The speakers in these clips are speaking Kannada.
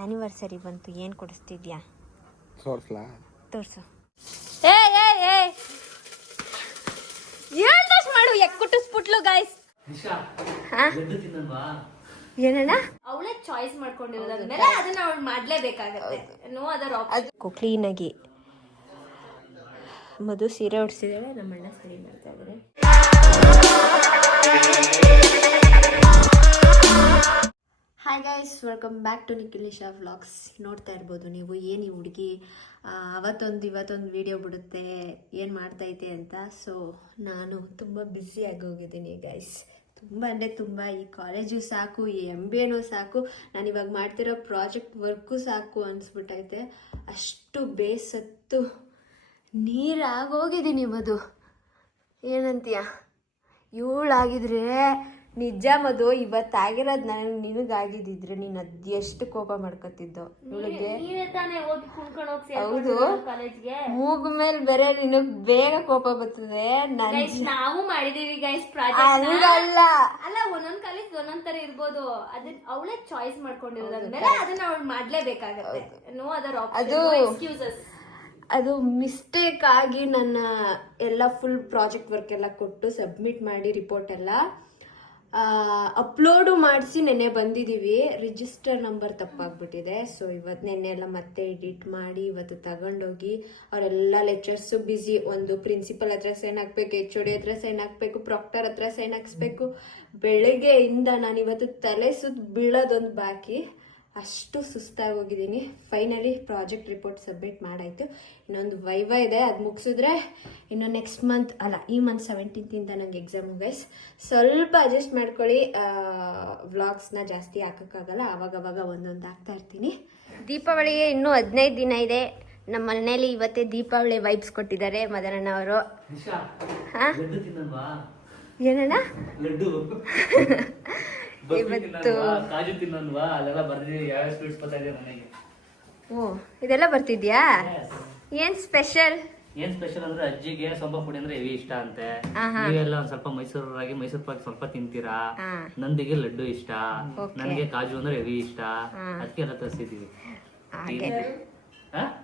ಆ್ಯನಿವರ್ಸರಿ ಬಂತು, ಏನು ಕೊಡಿಸ್ತಿದ್ಯಾ? ತೋರಿಸ್ಲಾ? ತೋರಿಸು. ಹೇಳ್ದಷ್ಟು ಮಾಡು, ಕುಟ್ಟಿಸ್ಬಿಟ್ಲು ಗಾಯ್ಸ್. ಏನಣ್ಣ? ಅವಳೇ ಚಾಯ್ಸ್ ಮಾಡ್ಕೊಂಡಿರೋದ್ಮೇಲೆ ಅದನ್ನ ಅವಳು ಮಾಡ್ಲೇಬೇಕಾಗತ್ತೆ. No other option. ಕ್ಲೀನಾಗಿ ಮಧು ಸೀರೆ ಉಡ್ಸಿದಾಳೆ, ನಮ್ಮ ಅಣ್ಣ ಸರಿ ಮಾಡ್ತಾ ಇದ್ದಾರೆ. Hi guys, welcome back to Nikhilesha vlogs. ನೋಡ್ತಾ ಇರ್ಬೋದು ನೀವು ಏನು ಈ ಹುಡುಗಿ ಇವತ್ತೊಂದು ವಿಡಿಯೋ ಬಿಡುತ್ತೆ, ಏನು ಮಾಡ್ತೈತೆ ಅಂತ. ಸೊ ನಾನು ತುಂಬ ಬ್ಯುಸಿಯಾಗಿ ಹೋಗಿದ್ದೀನಿ ಗೈಸ್. ತುಂಬ ಅಂದರೆ ತುಂಬ. ಈ ಕಾಲೇಜು ಸಾಕು, ಈ MBAನೂ ಸಾಕು, ನಾನು ಇವಾಗ ಮಾಡ್ತಿರೋ ಪ್ರಾಜೆಕ್ಟ್ ವರ್ಕು ಸಾಕು ಅನಿಸ್ಬಿಟ್ಟೈತೆ. ಅಷ್ಟು ಬೇಸತ್ತು ನೀರಾಗೋಗಿದ್ದೀನಿ ಮಧು. ಏನಂತೀಯ? ಇವಳಾಗಿದ್ರೆ ನಿಜ ಮಧು, ಇವತ್ತಾಗಿರೋದು ನಿನಗಾಗಿದ್ದಿದ್ರೆ ನೀನು ಅದೆಷ್ಟು ಕೋಪ ಮಾಡ್ಕೊತಿದ್ದೋ ಇವಳಿಗೆ. ಹೌದು, ಮೂಗು ಮೇಲೆ ಬೇರೆ ನಿನಗ್ ಬೇಗ ಕೋಪ ಬರ್ತದೆ. ನಾವು ಮಾಡಿದೀವಿ ಗೈಸ್ ಹಂಗಲ್ಲ, ಅಲ್ಲ ಒಂದೊಂದ್ ಕಾಲೇಜ್ ಒಂದೊಂದ್ ತರ ಇರ್ಬೋದು. ಅದನ್ನ ಅವಳೇ ಚಾಯ್ಸ್ ಮಾಡ್ಕೊಂಡಿರೋದ್ಮೇಲೆ ಅದನ್ನ ಅವಳು ಮಾಡ್ಲೇಬೇಕಾಗತ್ತೆ. No other option. ಅದು ಮಿಸ್ಟೇಕ್ ಆಗಿ ನನ್ನ ಎಲ್ಲ ಫುಲ್ ಪ್ರಾಜೆಕ್ಟ್ ವರ್ಕ್ ಎಲ್ಲ ಕೊಟ್ಟು ಸಬ್ಮಿಟ್ ಮಾಡಿ ರಿಪೋರ್ಟ್ ಎಲ್ಲ ಅಪ್ಲೋಡು ಮಾಡಿಸಿ ನೆನ್ನೆ ಬಂದಿದ್ದೀವಿ. Register number ತಪ್ಪಾಗ್ಬಿಟ್ಟಿದೆ. ಸೊ ಇವತ್ತು ನೆನ್ನೆ ಎಲ್ಲ ಮತ್ತೆ ಎಡಿಟ್ ಮಾಡಿ ಇವತ್ತು ತಗೊಂಡೋಗಿ ಅವರೆಲ್ಲ ಲೆಕ್ಚರ್ಸು ಬ್ಯುಸಿ. ಒಂದು ಪ್ರಿನ್ಸಿಪಲ್ ಹತ್ರ ಸೈನ್ ಹಾಕ್ಬೇಕು, HOD ಹತ್ರ ಸೈನ್ ಹಾಕ್ಬೇಕು, ಪ್ರಾಕ್ಟರ್ ಹತ್ರ ಸೈನ್ ಹಾಕ್ಸ್ಬೇಕು. ಬೆಳಗ್ಗೆಯಿಂದ ನಾನು ಇವತ್ತು ತಲೆ ಸುತ್ತ ಬೀಳೋದೊಂದು ಬಾಕಿ. ಅಷ್ಟು ಸುಸ್ತಾಗಿ ಹೋಗಿದ್ದೀನಿ. ಫೈನಲಿ ಪ್ರಾಜೆಕ್ಟ್ ರಿಪೋರ್ಟ್ ಸಬ್ಮಿಟ್ ಮಾಡಾಯಿತು. ಇನ್ನೊಂದು ವೈವ ಇದೆ, ಅದು ಮುಗಿಸಿದ್ರೆ ಇನ್ನು ನೆಕ್ಸ್ಟ್ ಮಂತ್ ಅಲ್ಲ, ಈ ಮಂತ್ 17th ನಂಗೆ ಎಕ್ಸಾಮು ಗೈಸ್. ಸ್ವಲ್ಪ ಅಡ್ಜಸ್ಟ್ ಮಾಡ್ಕೊಳ್ಳಿ. ವ್ಲಾಗ್ಸ್ನ ಜಾಸ್ತಿ ಹಾಕೋಕ್ಕಾಗಲ್ಲ, ಆವಾಗವಾಗ ಒಂದೊಂದು ಹಾಕ್ತಾ ಇರ್ತೀನಿ. ದೀಪಾವಳಿಗೆ ಇನ್ನೂ 15 ದಿನ ಇದೆ. ನಮ್ಮ ಮನೇಲಿ ಇವತ್ತೇ ದೀಪಾವಳಿ ವೈಬ್ಸ್ ಕೊಟ್ಟಿದ್ದಾರೆ ಮದನಣ್ಣ ಅವರು. ಏನಣ್ಣ? ಇವತ್ತು ಕಾಜು ತಿನ್ನೋನ್ವಾ, ಅಲ್ಲೆಲ್ಲ ಬರ್ದಿದ್ದೀವಿ. ಯಾವ ಸ್ವೀಟ್ಸ್ ಬರ್ತಾ ಇದೆ ಮನೆಗೆ. ಓ, ಇದೆಲ್ಲ ಬರ್ತಿದ್ಯಾ? ಏನ್ ಸ್ಪೆಷಲ್? ಏನ್ ಸ್ಪೆಷಲ್ ಅಂದ್ರೆ ಅಜ್ಜಿಗೆ ಸೊಂಪ ಪುಡಿ ಅಂದ್ರೆ ಹೆವಿ ಇಷ್ಟ ಅಂತೆ. ನೀವೆಲ್ಲ ಒಂದ್ ಸ್ವಲ್ಪ ಮೈಸೂರು ಪಾಕ್ ಸ್ವಲ್ಪ ತಿಂತೀರಾ. ನಂದಿಗೆ ಲಡ್ಡು ಇಷ್ಟ, ನನ್ಗೆ ಕಾಜು ಅಂದ್ರೆ ಹೆವಿ ಇಷ್ಟ. ಅದಕ್ಕೆ ಎಲ್ಲ ತರಿಸಿದೀವಿ.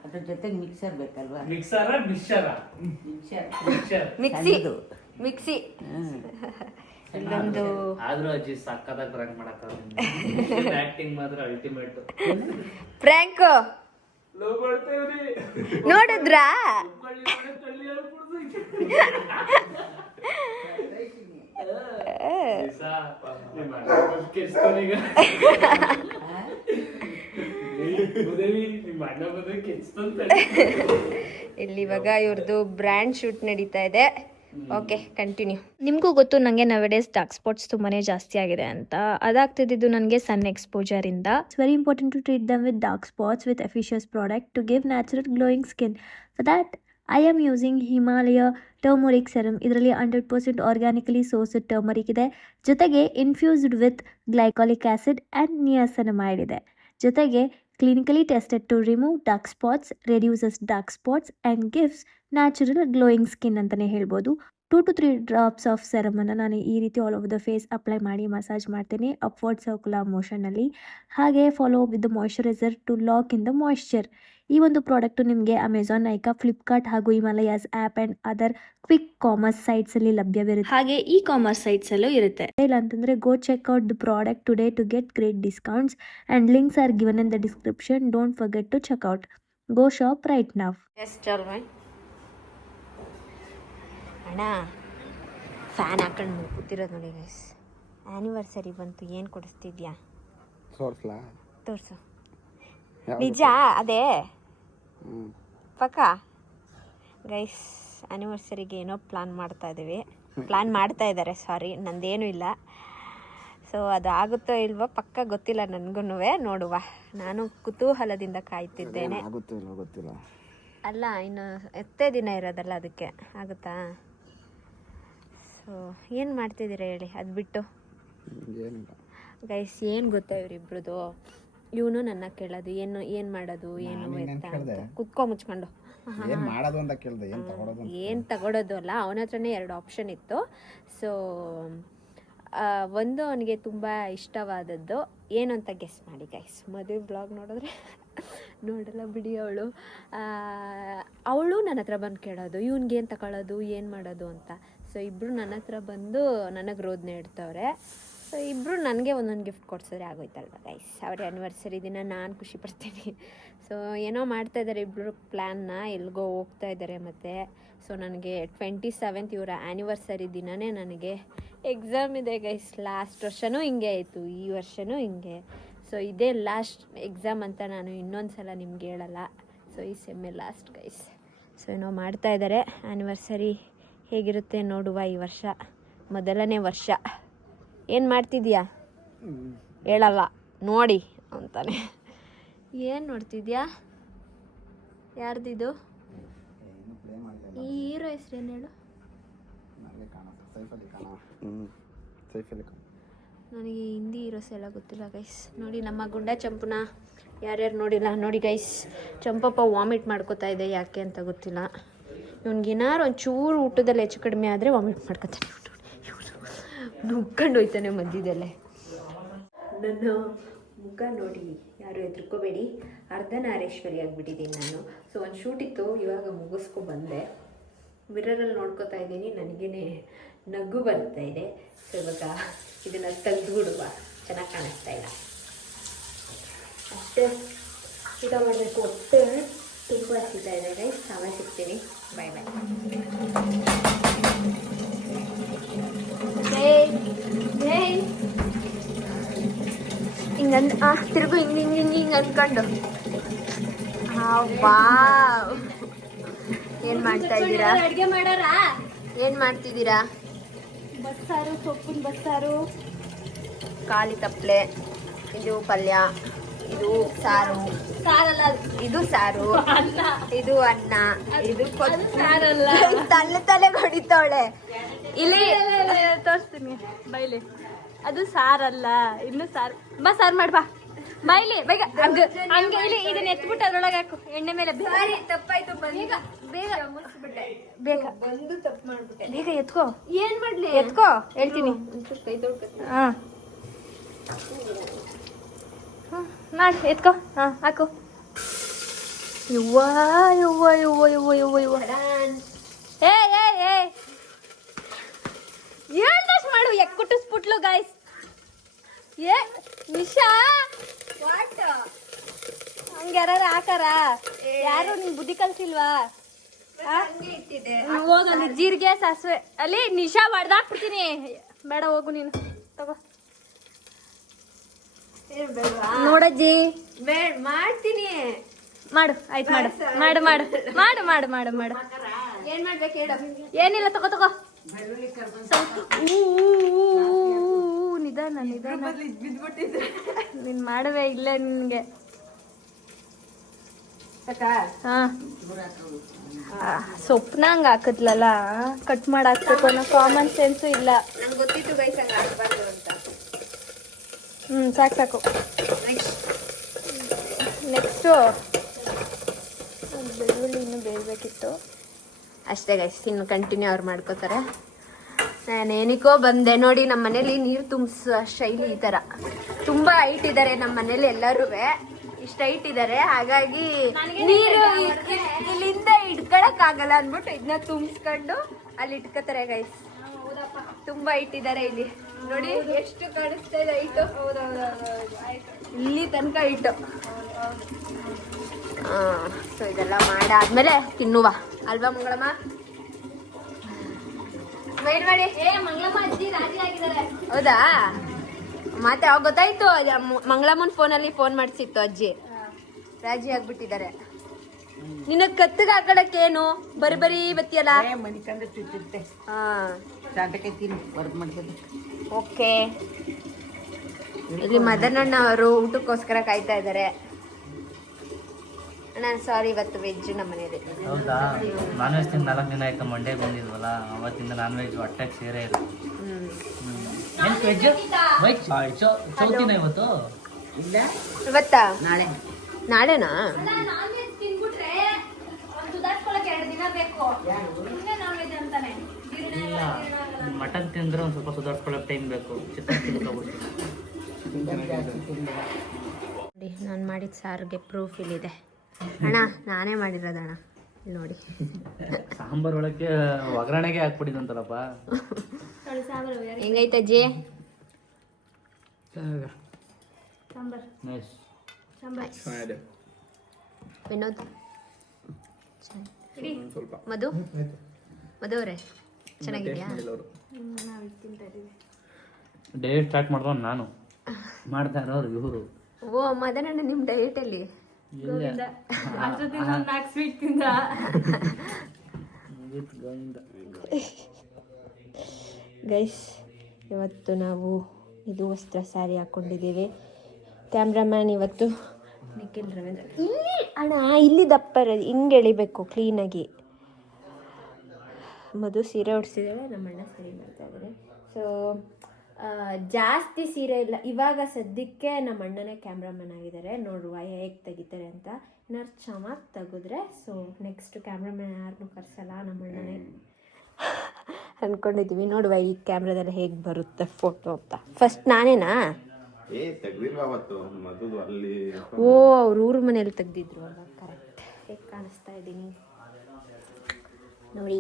ಅದ್ರ ಜೊತೆ ಮಿಕ್ಸರ್ ಬೇಕಲ್ವಾ? ಮಿಕ್ಸಿ ಆದ್ರೂ ಅಜ್ಜಿ ಸಕ್ಕತ್ತಾಗಿ ಪ್ರ್ಯಾಂಕ್ ಮಾಡಕ್ಕ. ಆಕ್ಟಿಂಗ್ ಮಾತ್ರ ಅಲ್ಟಿಮೇಟ್. ಪ್ರ್ಯಾಂಕ್ ನೋಡಿದ್ರಾ? ಇಲ್ಲಿ ಇವಾಗ ಇವ್ರದ್ದು ಬ್ರ್ಯಾಂಡ್ ಶೂಟ್ ನಡೀತಾ ಇದೆ. Okay, continue. ನಿಮಗೂ ಗೊತ್ತು ನನಗೆ ನವೆಡೇಸ್ ಡಾರ್ಕ್ ಸ್ಪಾಟ್ಸ್ ತುಂಬಾನೇ ಜಾಸ್ತಿ ಆಗಿದೆ ಅಂತ. ಅದಾಗ್ತಿದ್ದು ನನಗೆ ಸನ್ ಎಕ್ಸ್ಪೋಜರ್ ಇಂದ. It's very important to treat them with dark spots with efficacious product to give natural glowing skin. For that I am using Himalaya turmeric serum. ಇದರಲ್ಲಿ 100% ಆರ್ಗ್ಯಾನಿಕಲಿ ಸೋರ್ಸ್ಡ್ ಟರ್ಮರಿಕ್ ಇದೆ, ಜೊತೆಗೆ infused with glycolic acid and niacinamide ಇದೆ. ಜೊತೆಗೆ clinically tested to remove dark spots, reduces dark spots and gives natural glowing skin ಅಂತಲೇ ಹೇಳ್ಬೋದು. 2 to 3 drops ಆಫ್ ಸೆರಮನ್ನು ನಾನು ಈ ರೀತಿ all over the face apply ಮಾಡಿ ಮಸಾಜ್ ಮಾಡ್ತೀನಿ ಅಪ್ವರ್ಡ್ ಸರ್ಕ್ಯುಲರ್ ಮೋಷನಲ್ಲಿ. ಹಾಗೆ follow with the moisturiser to lock in the moisture. ಈ ಒಂದು ಪ್ರಾಡಕ್ಟು ನಿಮಗೆ ಅಮೆಝಾನ್, ನೈಕಾ, ಫ್ಲಿಪ್ಕಾರ್ಟ್ ಹಾಗೂ Himalaya's app and other quick commerce ಸೈಟ್ಸಲ್ಲಿ ಲಭ್ಯವಿರುತ್ತೆ. ಹಾಗೆ ಇ ಕಾಮರ್ಸ್ ಸೈಟ್ಸಲ್ಲೂ ಇರುತ್ತೆ. ಇಲ್ಲ ಅಂತಂದರೆ go check out the product today to get great discounts and links are given in the description. Don't forget to check out. Go shop right now. ಅಣ್ಣ ಫ್ಯಾನ್ ಹಾಕೊಂಡು ಕೂತಿರೋದು ನೋಡಿ ಗೈಸ್. ಆ್ಯನಿವರ್ಸರಿ ಬಂತು, ಏನು ಕೊಡಿಸ್ತಿದ್ಯಾ? ತೋರಿಸ್ಲಾ? ತೋರಿಸು. ನಿಜ ಅದೇ ಪಕ್ಕ ಗೈಸ್. ಆ್ಯನಿವರ್ಸರಿಗೆ ಏನೋ ಪ್ಲ್ಯಾನ್ ಮಾಡ್ತಾ ಇದ್ದಾರೆ. ಸಾರಿ, ನಂದೇನೂ ಇಲ್ಲ. ಸೊ ಅದು ಆಗುತ್ತೋ ಇಲ್ವೋ ಪಕ್ಕ ಗೊತ್ತಿಲ್ಲ ನನಗೂ. ನೋಡುವ, ನಾನು ಕುತೂಹಲದಿಂದ ಕಾಯ್ತಿದ್ದೇನೆ. ಗೊತ್ತಿಲ್ಲ. ಅಲ್ಲ, ಇನ್ನು ಎತ್ತೇ ದಿನ ಇರೋದಲ್ಲ, ಅದಕ್ಕೆ ಆಗುತ್ತಾ? ಸೊ ಏನು ಮಾಡ್ತಿದ್ದೀರಾ ಹೇಳಿ, ಅದು ಬಿಟ್ಟು. ಗೈಸ್ ಏನು ಗೊತ್ತಾ ಇವರಿಬ್ರದ್ದು? ಇವನು ನನ್ನ ಕೇಳೋದು ಏನು ಮಾಡೋದು ಏನು ಎತ್ತ ಅಂತ. ಕುತ್ಕೊ ಮುಚ್ಕೊಂಡು. ಏನು ತಗೊಳೋದು ಅಲ್ಲ, ಅವನ ಹತ್ರನೇ 2 ಆಪ್ಷನ್ ಇತ್ತು. ಸೊ ಒಂದು ಅವನಿಗೆ ತುಂಬ ಇಷ್ಟವಾದದ್ದು ಏನು ಅಂತ ಗೆಸ್ ಮಾಡಿ ಗೈಸ್. ಮದುವೆ ಬ್ಲಾಗ್ ನೋಡಿದ್ರೆ ನೋಡಲ್ಲ ಬಿಡಿ. ಅವಳು ನನ್ನ ಹತ್ರ ಬಂದು ಕೇಳೋದು ಇವ್ನಿಗೆ ಏನು ತಗೊಳ್ಳೋದು ಏನು ಮಾಡೋದು ಅಂತ. ಸೊ ಇಬ್ಬರು ನನ್ನ ಹತ್ರ ಬಂದು ನನಗೆ ರೋದನೆ ಇಡ್ತವ್ರೆ. ಸೊ ಇಬ್ಬರು ನನಗೆ ಒಂದೊಂದು ಗಿಫ್ಟ್ ಕೊಡ್ಸಿದ್ರೆ ಆಗೋಯ್ತಲ್ವ ಗೈಸ್. ಅವ್ರ ಆ್ಯನಿವರ್ಸರಿ ದಿನ ನಾನು ಖುಷಿ ಪಡ್ತೀನಿ. ಸೊ ಏನೋ ಮಾಡ್ತಾಯಿದ್ದಾರೆ ಇಬ್ಬರು ಪ್ಲ್ಯಾನ್ನ, ಎಲ್ಗೋ ಹೋಗ್ತಾ ಇದ್ದಾರೆ. ಮತ್ತು ಸೊ ನನಗೆ 27th ಇವರ ಆ್ಯನಿವರ್ಸರಿ ದಿನವೇ ನನಗೆ ಎಕ್ಸಾಮ್ ಇದೆ ಗೈಸ್. ಲಾಸ್ಟ್ ವರ್ಷವೂ ಹಿಂಗೆ ಆಯಿತು, ಈ ವರ್ಷವೂ ಹಿಂಗೆ. ಸೊ ಇದೇ ಲಾಸ್ಟ್ ಎಕ್ಸಾಮ್ ಅಂತ ನಾನು ಇನ್ನೊಂದು ಸಲ ನಿಮ್ಗೆ ಹೇಳಲ್ಲ. ಸೊ ಈ ಸೆಮ್ಮೆ ಲಾಸ್ಟ್ ಗೈಸ್. ಸೊ ಏನೋ ಮಾಡ್ತಾಯಿದ್ದಾರೆ. ಆ್ಯನಿವರ್ಸರಿ ಹೇಗಿರುತ್ತೆ ನೋಡುವ. ಈ ವರ್ಷ ಮೊದಲನೇ ವರ್ಷ. ಏನು ಮಾಡ್ತಿದ್ಯಾ? ಹೇಳಲ್ಲ ನೋಡಿ ಅಂತಾನೆ. ಏನು ನೋಡ್ತಿದ್ಯಾ? ಯಾರ್ದಿದು? ಈ ಹೀರೋ ಹೆಸ್ರೇನು ಹೇಳು? ನನಗೆ ಹಿಂದಿ ಹೀರೋಸ್ ಎಲ್ಲ ಗೊತ್ತಿಲ್ಲ ಗೈಸ್. ನೋಡಿ ನಮ್ಮ ಗುಂಡ ಚಂಪುನ ಯಾರ್ಯಾರು ನೋಡಿಲ್ಲ ನೋಡಿ ಗೈಸ್. ಚಂಪಪ್ಪ ವಾಮಿಟ್ ಮಾಡ್ಕೋತಾ ಇದೆ, ಯಾಕೆ ಅಂತ ಗೊತ್ತಿಲ್ಲ. ಇವ್ನಿಗೇನಾರು ಒಂಚೂರು ಊಟದಲ್ಲಿ ಹೆಚ್ಚು ಕಡಿಮೆ ಆದರೆ ವಾಮಿಟ್ ಮಾಡ್ಕೊತಾನೆ. ನುಗ್ಕೊಂಡು ಹೋಯ್ತಾನೆ ಮಧ್ಯದಲ್ಲೇ. ನನ್ನ ಮುಖ ನೋಡಿ ಯಾರು ಹೆದರ್ಕೋಬೇಡಿ, ಅರ್ಧನಾರೇಶ್ವರಿ ಆಗಿಬಿಟ್ಟಿದ್ದೀನಿ ನಾನು. ಸೊ ಒಂದು ಶೂಟ್ ಇತ್ತು, ಇವಾಗ ಮುಗಿಸ್ಕೊ ಬಂದೆ. ಮಿರರಲ್ಲಿ ನೋಡ್ಕೋತಾ ಇದ್ದೀನಿ, ನನಗೇನೆ ನಗು ಬರ್ತಾ ಇದೆ. ಸೊ ಇವಾಗ ಇದನ್ನು ತೆಗೆದುಬಿಡುವ, ಚೆನ್ನಾಗಿ ಕಾಣಿಸ್ತಾ ಇಲ್ಲ ಅಷ್ಟೇ. ಊಟ ಮಾಡಬೇಕು, ಹೊಟ್ಟೆ ತುಂಬ ಹಸಿತಾ ಇದೆ ಗೈಸ್. ಆಮೇಲೆ ಸಿಗ್ತೀನಿ, ಬಾಯ್ ಬಾಯ್. ಹಿಂಗಂದು ತಿರುಗು, ಹಿಂಗೆ ಅಂದ್ಕೊಂಡು. ವಾವ್, ಏನು ಮಾಡ್ತಾ ಇದ್ದೀರಾ? ಅಡುಗೆ ಮಾಡಾರಾ? ಏನು ಮಾಡ್ತಿದ್ದೀರಾ? ಬಸ್ಸಾರು, ಸೊಪ್ಪಿನ ಬಸ್ಸಾರು, ಖಾಲಿ ತಪ್ಪಲೆ, ಇದು ಪಲ್ಯ, ಇದು ಸಾರು, ಸಾರಲ್ಲ ಇದು ಸಾರು, ಇದು ಅನ್ನ, ಇದು ಸಾರಲ್ಲ. ತಲೆ ಹೊಡಿತಾವಳೆ. ಇಲ್ಲಿ ತೋರಿಸ್ತೀನಿ ಬೈಲಿ. ಅದು ಸಾರಲ್ಲ, ಇನ್ನು ಸಾರು. ಬಾ ಸಾರು ಮಾಡ್ಬಾ ಬೈಲಿ ಬೇಗ. ಹಂಗೆ ಇಲ್ಲಿ ಇದನ್ನ ಎತ್ಬಿಟ್ಟು ಅದ್ರೊಳಗೆ ಹಾಕು ಎಣ್ಣೆ ಮೇಲೆ. ತಪ್ಪಾಯ್ತು, ಬೇಗ ಬೇಗ ಬೇಗ ಬಂದು ತಪ್ಪು ಮಾಡ್ಬಿಟ್ಟೆ. ಬೇಗ ಎತ್ಕೋ. ಏನ್ ಮಾಡ್ಲಿ? ಎತ್ಕೋ ಹೇಳ್ತೀನಿ. ಕೈ ತೊಳ್ಕೊತೀನಿ. ಹಾಂ ಮಾಡಿ ಎತ್ಕೋ. ಹಾಂ ಹಾಕು. ಯುವ್ವಾ ಯುವ್ವ ಯುವ್ವ ಯುವ್ವ ಯುವ್ವ ಯುವ್ವ. ಏ ಏ ಏ ಹೇಳ್ದಷ್ಟು ಮಾಡು. ಕುಟ್ಟಿಸ್ಬಿಟ್ಲು ಗಾಯ್ಸ್. ಏ ನಿಶಾ ಹಂಗೆ ಯಾರು ಹಾಕಾರ? ಯಾರು ನಿನ್ ಬುದ್ಧಿ ಕಲ್ಸಿಲ್ವಾ? ಹೋಗಲ್ಲಿ ಜೀರಿಗೆ ಸಾಸಿವೆ ಅಲ್ಲಿ ನಿಶಾ ಹೊಡ್ದಾಕ್ಬಿಡ್ತೀನಿ. ಬೇಡ ಹೋಗು ನೀನು, ತಗೋ ನೋಡಜ್ಜಿ. ಮಾಡ್ತೀನಿ, ಮಾಡು ಆಯ್ತು. ಮಾಡು ಮಾಡು ಮಾಡು ಮಾಡು ಮಾಡು ಮಾಡು ಮಾಡು. ಏನ್ ಮಾಡ್ಬೇಕು ಹೇಳು? ಏನಿಲ್ಲ, ತಗೋ ತಗೋ. ನಿಧಾನ ನಿಧಾನ. ನೀನ್ ಮಾಡುವೆ ಇಲ್ಲ ನಿನ್ಗೆ. ಹಾ ಸೊಪ್ಪನ ಹಂಗ ಹಾಕದ್ಲಲ್ಲ, ಕಟ್ ಮಾಡಿ ಹಾಕ್ಬೇಕು ಅನ್ನೋ ಕಾಮನ್ ಸೆನ್ಸು ಇಲ್ಲ. ನಂಗೆ ಗೊತ್ತಿತ್ತು ಗೈಸ್ ಹಂಗೆ ಹಾಕ್ಬಾರ್ದು ಅಂತ. ಸಾಕು ಸಾಕು. ನೆಕ್ಸ್ಟು ಬೆಳ್ಳುಳ್ಳಿ ಇನ್ನೂ ಬೇಯಬೇಕಿತ್ತು ಅಷ್ಟೇ ಗೈಸ್. ಇನ್ನು ಕಂಟಿನ್ಯೂ ಅವ್ರು ಮಾಡ್ಕೋತಾರೆ. ನಾನೇನಿಕೋ ಬಂದೆ ನೋಡಿ. ನಮ್ಮ ಮನೇಲಿ ನೀರು ತುಂಬಿಸೋ ಶೈಲಿ ಈ ಥರ. ತುಂಬ ಹೈಟ್ ಇದ್ದಾರೆ ನಮ್ಮ ಮನೇಲಿ ಎಲ್ಲರೂ, ಇಷ್ಟು ಹೈಟ್ ಇದ್ದಾರೆ. ಹಾಗಾಗಿ ನೀರು ಇಲ್ಲಿಂದ ಇಟ್ಕೊಳಕ್ ಆಗಲ್ಲ ಅಂದ್ಬಿಟ್ಟು ಇದನ್ನ ತುಂಬಿಸ್ಕೊಂಡು ಅಲ್ಲಿ ಇಟ್ಕೋತಾರೆ ಗೈಸ್. ತುಂಬ ಹೈಟ್ ಇದ್ದಾರೆ ಇಲ್ಲಿ ನೋಡಿ, ಎಷ್ಟು ಕಾಣಿಸ್ತಾ ಇದೆ ಹೈಟು. ಇಲ್ಲಿ ತನಕ ಹೈಟು. ಸೊ ಇದೆಲ್ಲ ಮಾಡಾದ್ಮೇಲೆ ತಿನ್ನುವ ಅಲ್ವಾ ಮಂಗಳಮ್ಮ? ಮಂಗಳಮ್ಮ ಅಜ್ಜಿ ರಾಜಿ ಆಗಿದ್ದಾರೆ. ಹೌದಾ? ಮತ್ತೆ ಅವಾಗ ಗೊತ್ತಾಯ್ತು, ಮಂಗಳಮ್ಮನ ಫೋನಲ್ಲಿ ಫೋನ್ ಮಾಡಿಸಿತ್ತು ಅಜ್ಜಿ. ರಾಜಿ ಆಗ್ಬಿಟ್ಟಿದ್ದಾರೆ. ನಿನ್ನ ಕತ್ತಿಗೆ ಹಾಕಡಕ್ಕೇನು ಬರಿ ಬರೀ ಬತ್ತಿಯಲ್ಲ? ಮನಿಕಂದ್ರೆ ಚುಚ್ಚಿರುತ್ತೆ. ಹಾ ಚಾಟಕ್ಕೆ ತಿನ್ನು ವರ್ಕ್ ಮಾಡ್ಕೊಂಡು. ಓಕೆ. ಇಲ್ಲಿ ಮದನಣ್ಣ ಅವರು ಊಟಕ್ಕೋಸ್ಕರ ಕಾಯ್ತಾ ಇದ್ದಾರೆ. ಅಣ್ಣ ಸಾರಿ, ಇವತ್ತು ವೆಜ್ ನಮ್ಮ ಮನೇಲಿ. ಹೌದಾ? ನಾನ್ ವೆಜ್ ತಿಂದು 4 ದಿನ ಆಯ್ತು. ಮಂಡೇ ಬಂದಿದ್ವಲ್ಲ, ಅವತ್ತಿಂದ ನಾನ್ ವೆಜ್ ಹೊಟ್ಟೆಗೆ ಸೇರೇ ಇಲ್ಲ. ವೆಜ್ ಚೌತಿನ ಇವತ್ತು ಇಲ್ಲ ಇವತ್ತಾ? ನಾಳೆ. ನಾಳೆನಾ? ನಾನ್ ವೆಜ್ ತಿನ್ಬಿಟ್ರೆ ಅವ್ನು ಸುಧಾರಿಸ್ಕೊಳಕ್ 2 ದಿನ ಬೇಕು. ನಾನ್ ವೆಜ್ ಅಂತಾನೆ. ಇಲ್ಲ, ಮಟನ್ ತಿಂದ್ರೆ ಒಂದು ಸ್ವಲ್ಪ ಸುಧಾರಿಸ್ಕೊಳ್ಳೋಕೆ ಟೈಮ್ ಬೇಕು. ಚಿಕನ್ ತಿನ್ಕೋಬಿಡ್ತೀನಿ. ಜಾಸ್ತಿ ತಿನ್ನಲ್ಲ. ನೋಡಿ ನಾನು ಮಾಡಿದ ಸಾರಿಗೆ ಪ್ರೂಫ್ ಇಲ್ಲಿದೆ ಅಣ್ಣ. ನಾನೇ ಮಾಡಿರೋದು ಅಣ್ಣ, ಇಲ್ಲಿ ನೋಡಿ. ಸಾಂಬಾರ್ ಒಳಕ್ಕೆ ಒಗ್ಗರಣೆಗೆ ಹಾಕ್ಬಿಟ್ಟಿದಂತಲ್ಲಪ್ಪ. ಹೆಂಗೈತೆ ಅಜ್ಜಿ? ನೈಸ್. ವಿನೋದ್ ಸ್ವಲ್ಪ ಮಧು ಅವರೇ ಚೆನ್ನಾಗಿದ್ಯಾ? ಡೇ ಸ್ಟಾರ್ಟ್ ಮಾಡಿದವ್ ನಾನು, ಮಾಡ್ತಾ ಇರೋರು ಇವರು. ಓ ಮದನಣ್ಣ, ನಿಮ್ಮ ಡಯಟಲ್ಲಿ ನಾಲ್ಕು ಸ್ವೀಟ್ ತಿಂದ. ಗೈಸ್, ಇವತ್ತು ನಾವು ಇದು ವಸ್ತ್ರ ಸ್ಯಾರಿ ಹಾಕ್ಕೊಂಡಿದ್ದೀವಿ. ಕ್ಯಾಮ್ರಾಮ್ಯಾನ್ ಇವತ್ತು ನಿಖಿಲ್ ರವೀಂದ್ರ. ಇಲ್ಲಿ ಅಣ್ಣ, ಇಲ್ಲಿ ದಪ್ಪ ಇರೋದು, ಹಿಂಗೆ ಎಳಿಬೇಕು ಕ್ಲೀನಾಗಿ. ಮಧು ಸೀರೆ ಉಡ್ಸಿದ್ದಾಳೆ, ನಮ್ಮ ಅಣ್ಣ ಸರಿ ಮಾಡ್ತಾ ಇದ್ದಾರೆ. ಸೊ ಜಾಸ್ತಿ ಸೀರೆ ಇಲ್ಲ ಇವಾಗ ಸದ್ಯಕ್ಕೆ. ನಮ್ಮ ಅಣ್ಣನೇ ಕ್ಯಾಮ್ರಾಮನ್ ಆಗಿದ್ದಾರೆ, ನೋಡುವ ಹೇಗೆ ತೆಗಿತಾರೆ ಅಂತ. ಏನಾದ್ರು ಚೆನ್ನಾಗಿ ತೆಗೆದ್ರೆ ಸೊ ನೆಕ್ಸ್ಟ್ ಕ್ಯಾಮ್ರಾಮನ್ ಯಾರನ್ನೂ ಕರ್ಸಲ್ಲ, ನಮ್ಮ ಅಣ್ಣನೇ ಅಂದ್ಕೊಂಡಿದ್ದೀವಿ. ನೋಡುವ ಈ ಕ್ಯಾಮ್ರಾದಲ್ಲಿ ಹೇಗೆ ಬರುತ್ತೆ ಫೋಟೋ ಅಂತ. ಫಸ್ಟ್ ನಾನೇನಾ? ಓ, ಅವ್ರ ಊರ ಮನೇಲಿ ತೆಗ್ದಿದ್ರು ಅಲ್ವಾ? ಕರೆಕ್ಟ್. ಹೇಗೆ ಕಾಣಿಸ್ತಾ ಇದ್ದೀನಿ ನೋಡಿ.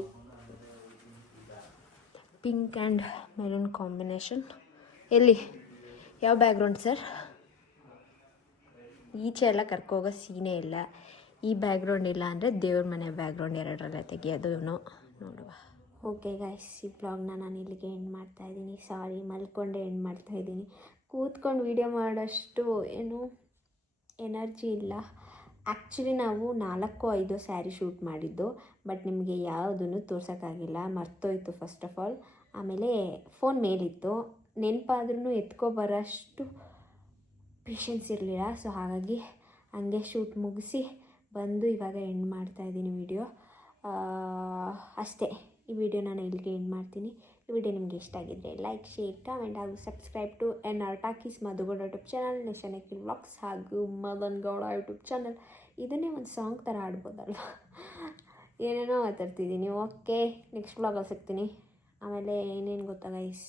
Pink and maroon combination. ಎಲ್ಲಿ ಯಾವ ಬ್ಯಾಕ್ಗ್ರೌಂಡ್ ಸರ್? ಈಚೆ ಎಲ್ಲ ಕರ್ಕೋಗೋ ಸೀನೇ ಇಲ್ಲ. ಈ ಬ್ಯಾಕ್ಗ್ರೌಂಡ್ ಇಲ್ಲ ಅಂದರೆ ದೇವ್ರ ಮನೆ ಬ್ಯಾಕ್ಗ್ರೌಂಡ್ ಎರಡರಲ್ಲೇ ತೆಗಿಯೋದು ನೋಡುವ. ಓಕೆ ಗಾಯ್ಸ್, ಈ ಬ್ಲಾಗ್ನ ನಾನು ಇಲ್ಲಿಗೆ ಎಂಡ್ ಮಾಡ್ತಾಯಿದ್ದೀನಿ. ಸಾರಿ, ಮಲ್ಕೊಂಡೆ ಎಂಡ್ ಮಾಡ್ತಾಯಿದ್ದೀನಿ. ಕೂತ್ಕೊಂಡು ವೀಡಿಯೋ ಮಾಡೋಷ್ಟು ಏನು ಎನರ್ಜಿ ಇಲ್ಲ. ಆ್ಯಕ್ಚುಲಿ ನಾವು 4-5 ಸ್ಯಾರಿ ಶೂಟ್ ಮಾಡಿದ್ದು, ಬಟ್ ನಿಮಗೆ ಯಾವುದನ್ನು ತೋರ್ಸೋಕ್ಕಾಗಿಲ್ಲ, ಮರ್ತೋಯ್ತು ಫಸ್ಟ್ ಆಫ್ ಆಲ್. ಆಮೇಲೆ ಫೋನ್ ಮೇಲಿತ್ತು, ನೆನಪಾದ್ರೂ ಎತ್ಕೊಬರೋಷ್ಟು ಪೇಷನ್ಸ್ ಇರಲಿಲ್ಲ. ಸೊ ಹಾಗಾಗಿ ಹಂಗೆ ಶೂಟ್ ಮುಗಿಸಿ ಬಂದು ಇವಾಗ ಎಂಡ್ ಮಾಡ್ತಾಯಿದ್ದೀನಿ ವಿಡಿಯೋ. ಅಷ್ಟೇ, ಈ ವಿಡಿಯೋ ನಾನು ಇಲ್ಲಿಗೆ ಎಂಡ್ ಮಾಡ್ತೀನಿ. ಈ ವಿಡಿಯೋ ನಿಮಗೆ ಇಷ್ಟ ಆಗಿದ್ದರೆ ಲೈಕ್, ಶೇರ್, ಕಮೆಂಟ್ ಹಾಗೂ subscribe to NR talkies, Madhugowda YouTube channel, next vlogs ಹಾಗೂ ಮದನ್ ಗೌಡ ಯೂಟ್ಯೂಬ್ ಚಾನಲ್. ಇದನ್ನೇ ಒಂದು ಸಾಂಗ್ ಥರ ಆಡ್ಬೋದಲ್ವ? ಏನೇನೋ ಮಾತಾಡ್ತಿದ್ದೀನಿ. ಓಕೆ, ನೆಕ್ಸ್ಟ್ ವ್ಲಾಗಲ್ಲಿ ಸಿಗ್ತೀನಿ. ಆಮೇಲೆ ಏನೇನು ಗೊತ್ತಾ ಗೈಸ್,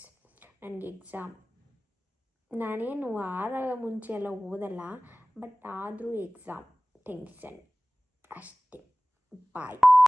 ನನಗೆ ಎಕ್ಸಾಮ್. ನಾನೇನು ವಾರ ಮುಂಚೆ ಎಲ್ಲ ಓದಲ್ಲ, ಬಟ್ ಆದರೂ ಎಕ್ಸಾಮ್ ಟೆನ್ಷನ್ ಅಷ್ಟೇ. ಬಾಯ್.